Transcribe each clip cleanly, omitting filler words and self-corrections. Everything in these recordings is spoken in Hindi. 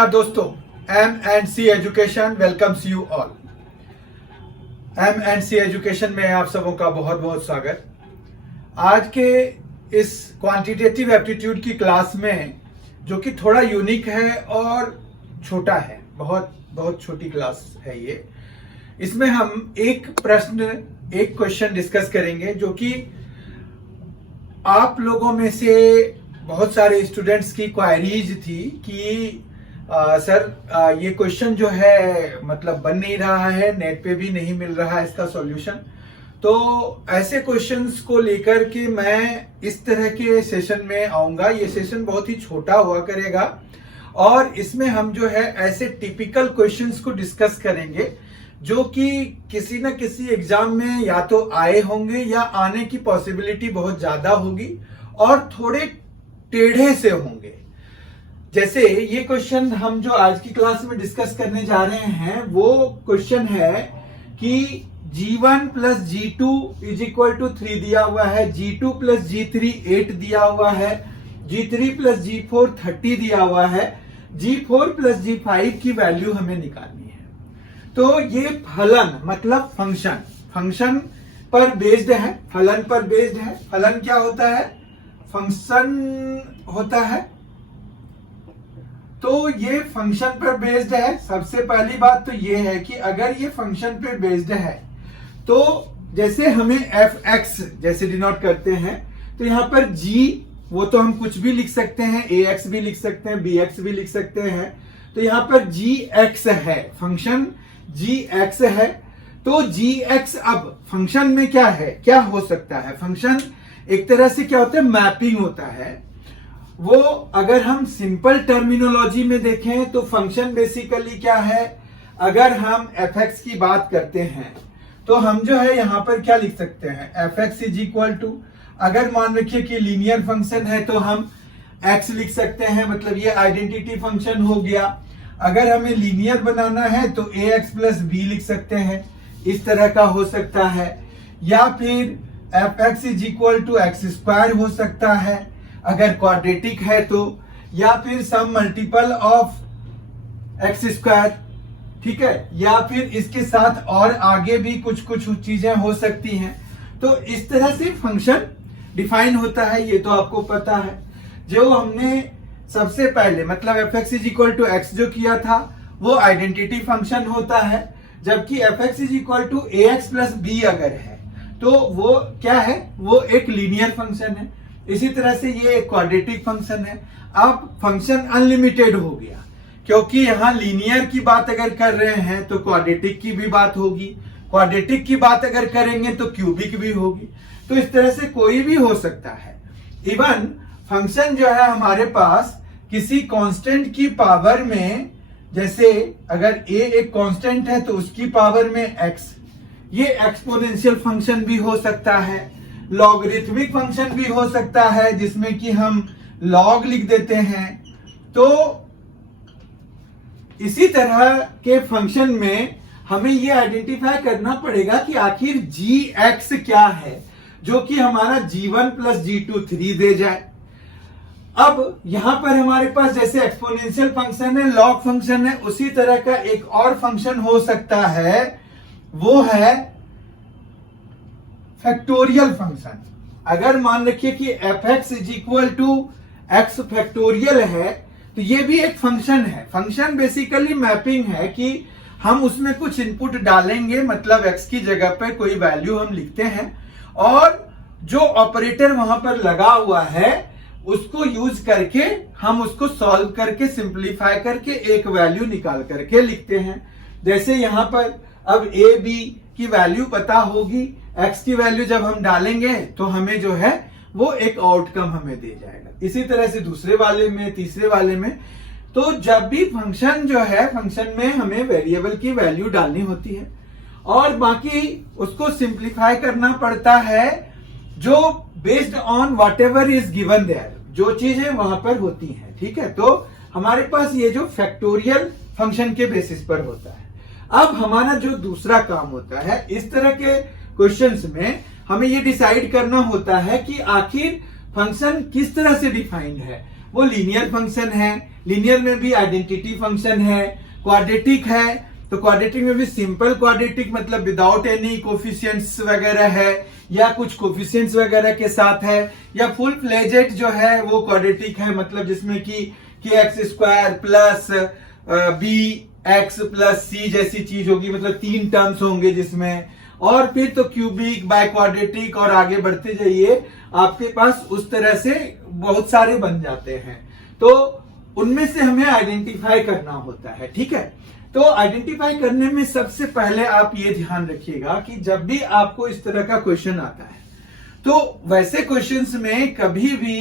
नमस्कार दोस्तों, M&C education welcomes you all. M&C education में आप सबों का बहुत बहुत स्वागत। आज के इस क्वांटिटेटिव एप्टीट्यूड की क्लास में, जो कि थोड़ा यूनिक है और छोटा है, बहुत बहुत छोटी क्लास है ये। इसमें हम एक क्वेश्चन डिस्कस करेंगे जो कि आप लोगों में से बहुत सारे स्टूडेंट्स की क्वायरीज थी कि सर ये क्वेश्चन जो है मतलब बन नहीं रहा है, नेट पे भी नहीं मिल रहा है इसका सॉल्यूशन। तो ऐसे क्वेश्चंस को लेकर के मैं इस तरह के सेशन में आऊंगा। ये सेशन बहुत ही छोटा हुआ करेगा और इसमें हम जो है ऐसे टिपिकल क्वेश्चंस को डिस्कस करेंगे जो कि किसी न किसी एग्जाम में या तो आए होंगे या आने की पॉसिबिलिटी बहुत ज्यादा होगी और थोड़े टेढ़े से होंगे। जैसे ये क्वेश्चन हम जो आज की क्लास में डिस्कस करने जा रहे हैं वो क्वेश्चन है कि G1 plus G2 is equal to 3 दिया हुआ है, G2 प्लस G3 8 दिया हुआ है, G3 प्लस G4 30 दिया हुआ है, G4 प्लस G5 की वैल्यू हमें निकालनी है। तो ये फलन मतलब फंक्शन पर बेस्ड है, फलन पर बेस्ड है। फलन क्या होता है? फंक्शन होता है। तो ये फंक्शन पर बेस्ड है। सबसे पहली बात तो ये है कि अगर ये फंक्शन पर बेस्ड है तो जैसे हमें fx जैसे डिनोट करते हैं, तो यहां पर g वो तो हम कुछ भी लिख सकते हैं, ax भी लिख सकते हैं, bx भी लिख सकते हैं। तो यहां पर gx है, फंक्शन gx है। तो gx अब फंक्शन में क्या है, क्या हो सकता है? फंक्शन एक तरह से क्या होता है, मैपिंग होता है। वो अगर हम सिंपल टर्मिनोलॉजी में देखें तो फंक्शन बेसिकली क्या है, अगर हम fx की बात करते हैं तो हम जो है यहां पर क्या लिख सकते हैं, fx इज इक्वल टू, अगर मान रखिए कि लीनियर फंक्शन है तो हम x लिख सकते हैं, मतलब ये आइडेंटिटी फंक्शन हो गया। अगर हमें लीनियर बनाना है तो ax प्लस b लिख सकते हैं, इस तरह का हो सकता है। या फिर fx is equal to x square हो सकता है अगर क्वाड्रेटिक है तो, या फिर some multiple of x square, ठीक है। या फिर इसके साथ और आगे भी कुछ कुछ चीजें हो सकती हैं। तो इस तरह से फंक्शन डिफाइन होता है, ये तो आपको पता है। जो हमने सबसे पहले मतलब fx is equal to x जो किया था वो आइडेंटिटी फंक्शन होता है, जबकि fx is equal to ax plus b अगर है तो वो क्या है, वो एक लीनियर फंक्शन है। इसी तरह से ये एक क्वाड्रेटिक फंक्शन है। अब फंक्शन अनलिमिटेड हो गया, क्योंकि यहां लीनियर की बात अगर कर रहे हैं तो क्वाड्रेटिक की भी बात होगी, क्वाड्रेटिक की बात अगर करेंगे तो क्यूबिक भी होगी। तो इस तरह से कोई भी हो सकता है। इवन फंक्शन जो है हमारे पास किसी कांस्टेंट की पावर में, जैसे अगर a एक कांस्टेंट है तो उसकी पावर में x, ये एक्सपोनेंशियल फंक्शन भी हो सकता है, लॉगरिथमिक फंक्शन भी हो सकता है जिसमें कि हम लॉग लिख देते हैं। तो इसी तरह के फंक्शन में हमें ये आइडेंटिफाई करना पड़ेगा कि आखिर gx क्या है, जो कि हमारा G1 प्लस G2 3 दे जाए। अब यहां पर हमारे पास जैसे एक्सपोनेंशियल फंक्शन है, लॉग फंक्शन है, उसी तरह का एक और फंक्शन हो सकता है, वो है फैक्टोरियल फंक्शन। अगर मान रखिए कि fx is equal to x factorial है तो ये भी एक फंक्शन है। फंक्शन बेसिकली मैपिंग है कि हम उसमें कुछ इनपुट डालेंगे, मतलब x की जगह पर कोई वैल्यू हम लिखते हैं और जो ऑपरेटर वहां पर लगा हुआ है उसको यूज करके हम उसको सॉल्व करके सिंप्लीफाई करके एक वैल्यू निकाल करके लिखते हैं। जैसे यहां पर अब a b की वैल्यू पता होगी, x की वैल्यू जब हम डालेंगे तो हमें जो है वो एक आउटकम हमें दे जाएगा। इसी तरह से दूसरे वाले में, तीसरे वाले में। तो जब भी फंक्शन जो है, फंक्शन में हमें वेरिएबल की वैल्यू डालनी होती है और बाकी उसको सिंप्लीफाई करना पड़ता है जो based on whatever is given there, जो चीजें वहां पर होती हैं, ठीक है। तो हमारे पास ये जो फैक्टोरियल फंक्शन के बेसिस पर होता है। अब हमारा जो दूसरा काम होता है, इस तरह के क्वेश्चंस में हमें ये डिसाइड करना होता है कि आखिर फंक्शन किस तरह से डिफाइंड है। वो लीनियर फंक्शन है। लीनियर में भी आइडेंटिटी फंक्शन है। क्वाड्रेटिक है तो क्वाड्रेटिक में भी सिंपल क्वाड्रेटिक मतलब विदाउट एनी कोफिशिएंट्स वगैरह है, या कुछ कोफिशिएंट्स वगैरह के साथ है, या फुल फ्लेजेड जो है वो क्वाड्रेटिक है मतलब जिसमें कि x² plus bx plus c जैसी चीज होगी, मतलब 3 टर्म्स होंगे जिसमें। और फिर तो क्यूबिक, बाय क्वाड्रेटिक और आगे बढ़ते जाइए, आपके पास उस तरह से बहुत सारे बन जाते हैं। तो उनमें से हमें आइडेंटिफाई करना होता है, ठीक है। तो आइडेंटिफाई करने में सबसे पहले आप ये ध्यान रखिएगा कि जब भी आपको इस तरह का क्वेश्चन आता है तो वैसे क्वेश्चंस में कभी भी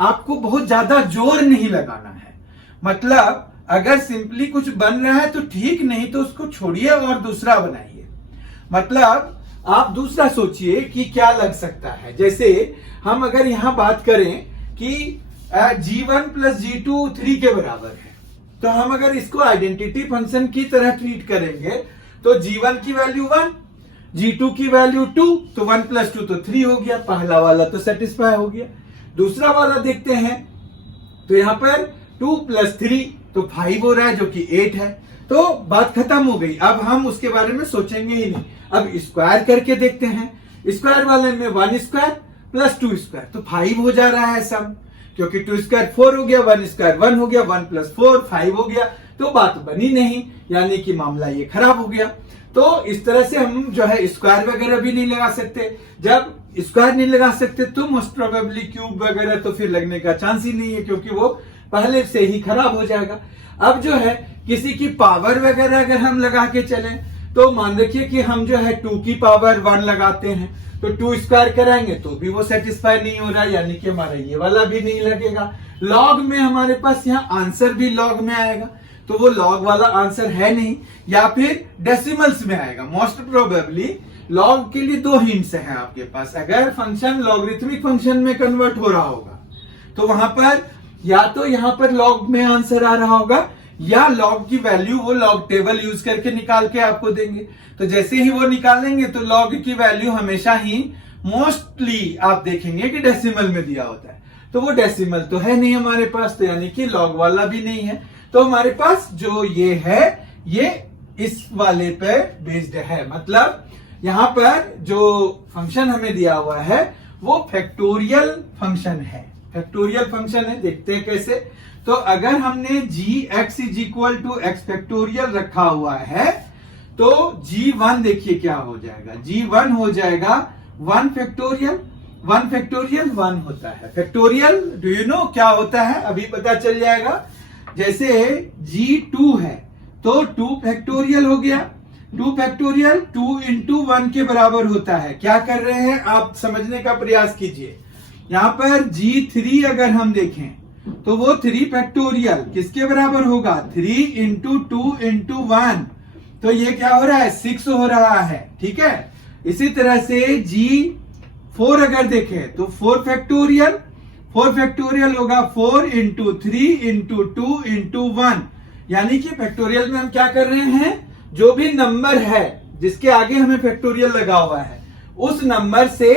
आपको बहुत ज्यादा जोर नहीं लगाना है। मतलब अगर सिंपली कुछ बन रहा है तो ठीक, नहीं तो उसको छोड़िए और दूसरा बनाइए। मतलब आप दूसरा सोचिए कि क्या लग सकता है। जैसे हम अगर यहां बात करें कि G1 प्लस G2 3 के बराबर है, तो हम अगर इसको आइडेंटिटी फंक्शन की तरह ट्रीट करेंगे तो G1 की वैल्यू 1, G2 की वैल्यू 2, तो 1 प्लस 2 तो 3 हो गया। पहला वाला तो सेटिस्फाई हो गया। दूसरा वाला देखते हैं तो यहां पर 2 प्लस 3 तो 5 हो रहा है जो कि 8 है। तो बात खत्म हो गई, अब हम उसके बारे में सोचेंगे ही नहीं। अब स्क्वायर करके देखते हैं। स्क्वायर वाले में 1² प्लस 2² तो 5 हो जा रहा है सब, क्योंकि 2² 4 हो गया, 1² 1 हो गया, 1 प्लस 4 5 हो गया। तो बात बनी नहीं, यानी कि मामला ये खराब हो गया। तो इस तरह से हम जो है स्क्वायर वगैरह भी नहीं लगा सकते। जब स्क्वायर नहीं लगा सकते तो मोस्ट प्रोबेबली क्यूब वगैरह तो फिर लगने का चांस ही नहीं है, क्योंकि वो पहले से ही खराब हो जाएगा। अब जो है किसी की पावर वगैरह अगर हम लगा के चलें तो मान रखिए कि हम जो है 2 की पावर 1 लगाते हैं, तो 2 स्क्वायर कराएंगे तो भी वो सेटिस्फाई नहीं हो रहा, यानी कि हमारा ये वाला भी नहीं लगेगा। लॉग में हमारे पास यहाँ आंसर भी लॉग में आएगा, तो वो लॉग वाला आंसर है नहीं, या फिर डेसिमल्स में आएगा। मोस्ट प्रोबेबली लॉग के लिए 2 हिंट्स हैं आपके पास। अगर फंक्शन लॉगरिथमिक फंक्शन में कन्वर्ट हो रहा होगा तो वहां पर या तो यहां पर लॉग में आंसर आ रहा होगा, या लॉग की वैल्यू वो लॉग टेबल यूज करके निकाल के आपको देंगे। तो जैसे ही वो निकालेंगे तो लॉग की वैल्यू हमेशा ही मोस्टली आप देखेंगे कि डेसिमल में दिया होता है। तो वो डेसिमल तो है नहीं हमारे पास, तो यानी कि लॉग वाला भी नहीं है। तो हमारे पास जो ये है ये इस वाले पे बेस्ड है। मतलब यहां पर जो फंक्शन हमें दिया हुआ है वो फैक्टोरियल फंक्शन है। फैक्टोरियल फंक्शन है, देखते हैं कैसे। तो अगर हमने gx is equal to x factorial रखा हुआ है तो g1 देखिए क्या हो जाएगा। g1 हो जाएगा 1 फैक्टोरियल। 1 फैक्टोरियल 1 होता है। फैक्टोरियल डू यू नो क्या होता है, अभी पता चल जाएगा। जैसे g2 है तो 2 फैक्टोरियल हो गया। 2 फैक्टोरियल 2 इंटू 1 के बराबर होता है। क्या कर रहे हैं आप समझने का प्रयास कीजिए। यहां पर g3 अगर हम देखें तो वो 3 फैक्टोरियल किसके बराबर होगा, 3 इंटू 2 इंटू 1, तो ये क्या हो रहा है 6 हो रहा है, ठीक है। इसी तरह से g4 अगर देखें तो 4 फैक्टोरियल होगा 4 इंटू 3 इंटू 2 इंटू 1, यानी कि फैक्टोरियल में हम क्या कर रहे हैं, जो भी नंबर है जिसके आगे हमें फैक्टोरियल लगा हुआ है उस नंबर से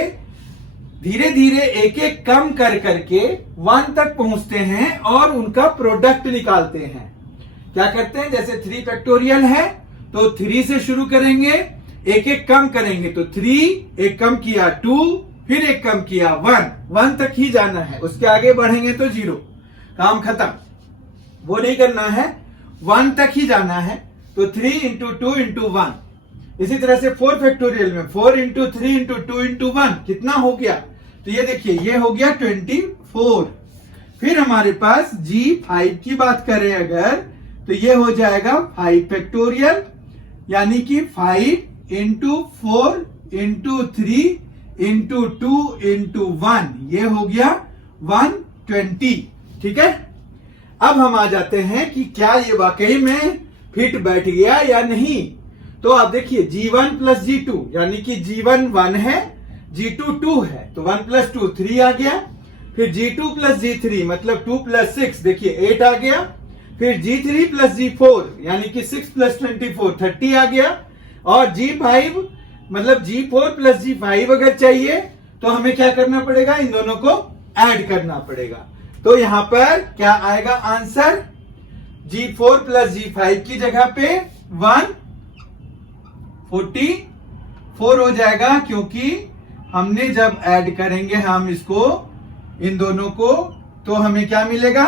धीरे धीरे एक एक कम कर करके 1 तक पहुंचते हैं और उनका प्रोडक्ट निकालते हैं। क्या करते हैं, जैसे 3 फैक्टोरियल है तो 3 से शुरू करेंगे, एक एक कम करेंगे तो 3, एक कम किया 2, फिर एक कम किया 1 तक ही जाना है। उसके आगे बढ़ेंगे तो 0, काम खत्म। वो नहीं करना है, 1 तक ही जाना है। तो 3 इंटू 2 इंटू 1। इसी तरह से 4 फैक्टोरियल में 4 इंटू 3 इंटू 2 इंटू 1 कितना हो गया, तो ये देखिए ये हो गया 24। फिर हमारे पास G5 की बात करें अगर तो ये हो जाएगा 5 फैक्टोरियल, यानी कि 5 इंटू 4 इंटू 3 इंटू 2 इंटू 1, ये हो गया 120, ठीक है। अब हम आ जाते हैं कि क्या ये वाकई में फिट बैठ गया या नहीं। तो आप देखिए G1 प्लस G2, यानी कि G1 1 है, G2 2 है, तो 1 प्लस 2 3 आ गया। फिर G2 प्लस G3 मतलब 2 प्लस 6 देखिए 8 आ गया। फिर G3 प्लस G4 यानी कि 6 प्लस 24 30 आ गया। और G5 मतलब G4 प्लस G5 अगर चाहिए तो हमें क्या करना पड़ेगा, इन दोनों को ऐड करना पड़ेगा। तो यहां पर क्या आएगा आंसर, G4 प्लस G5 की जगह पे 144 हो जाएगा, क्योंकि हमने जब ऐड करेंगे हम इसको इन दोनों को तो हमें क्या मिलेगा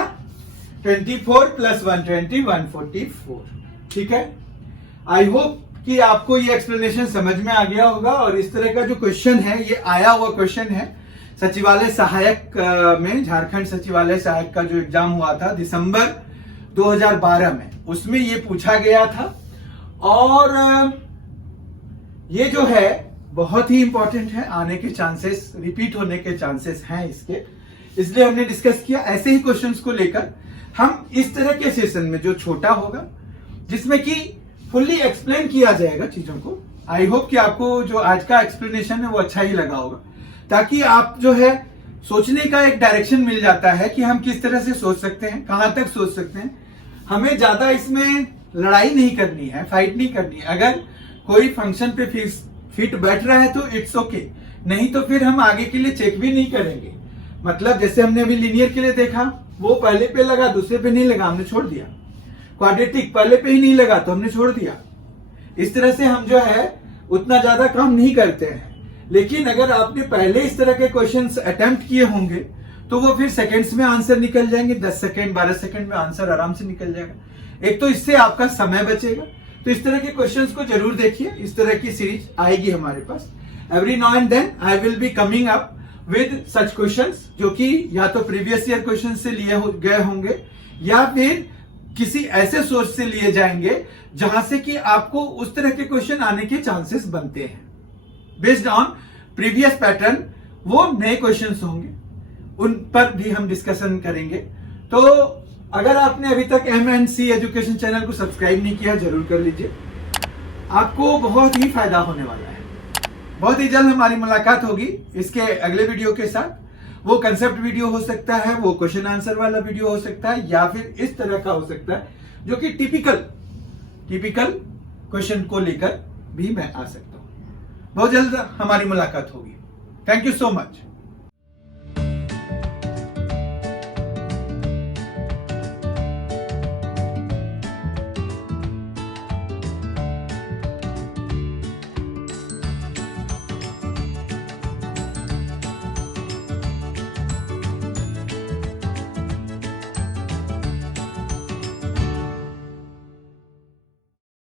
24 प्लस 120 144। ठीक है, आई होप कि आपको ये एक्सप्लेनेशन समझ में आ गया होगा। और इस तरह का जो क्वेश्चन है ये आया हुआ क्वेश्चन है सचिवालय सहायक में, झारखंड सचिवालय सहायक का जो एग्जाम हुआ था दिसंबर 2012 में, उसमें ये पूछा गया था। और ये जो है बहुत ही इंपॉर्टेंट है, आने के चांसेस, रिपीट होने के चांसेस हैं इसके, इसलिए हमने डिस्कस किया। ऐसे ही क्वेश्चंस को लेकर हम इस तरह के सेशन में जो छोटा होगा जिसमें कि फुल्ली एक्सप्लेन किया जाएगा चीजों को, आई होप कि आपको जो आज का एक्सप्लेनेशन है वो अच्छा ही लगा होगा, ताकि आप जो है सोचने का एक डायरेक्शन मिल जाता है कि हम किस तरह से सोच सकते हैं, कहां तक सोच सकते हैं। हमें ज्यादा इसमें लड़ाई नहीं करनी है, फाइट नहीं करनी है। अगर कोई फंक्शन पे फिट बैठ रहा है तो इट्स ओके, नहीं तो फिर हम आगे के लिए चेक भी नहीं करेंगे। मतलब जैसे हमने अभी लीनियर के लिए देखा, वो पहले पे लगा दूसरे पे नहीं लगा, हमने छोड़ दिया। क्वाड्रेटिक पहले पे ही नहीं लगा तो हमने छोड़ दिया। इस तरह से हम जो है उतना ज्यादा काम नहीं करते हैं। लेकिन अगर आपने पहले इस तरह के क्वेश्चंस अटेम्प्ट किए होंगे तो वो फिर सेकंड्स में आंसर निकल जाएंगे, 10 सेकंड 12 सेकंड में आंसर आराम से निकल जाएगा। एक तो इससे आपका समय बचेगा। तो इस तरह के क्वेश्चंस को जरूर देखिए, इस तरह की सीरीज आएगी हमारे पास। Every now and then I will be coming up with such questions जो कि या तो प्रीवियस ईयर क्वेश्चन से लिए गए होंगे या फिर किसी ऐसे सोर्स से लिए जाएंगे जहां से कि आपको उस तरह के क्वेश्चन आने के चांसेस बनते हैं। बेस्ड ऑन प्रीवियस पैटर्न वो नए क्वेश्चंस होंगे, उन पर भी हम डिस्कशन करेंगे। तो अगर आपने अभी तक MNC एजुकेशन चैनल को सब्सक्राइब नहीं किया जरूर कर लीजिए, आपको बहुत ही फायदा होने वाला है। बहुत ही जल्द हमारी मुलाकात होगी इसके अगले वीडियो के साथ। वो कंसेप्ट वीडियो हो सकता है, वो क्वेश्चन आंसर वाला वीडियो हो सकता है, या फिर इस तरह का हो सकता है जो कि टिपिकल क्वेश्चन को लेकर भी मैं आ सकता हूं। बहुत जल्द हमारी मुलाकात होगी। Thank you so much.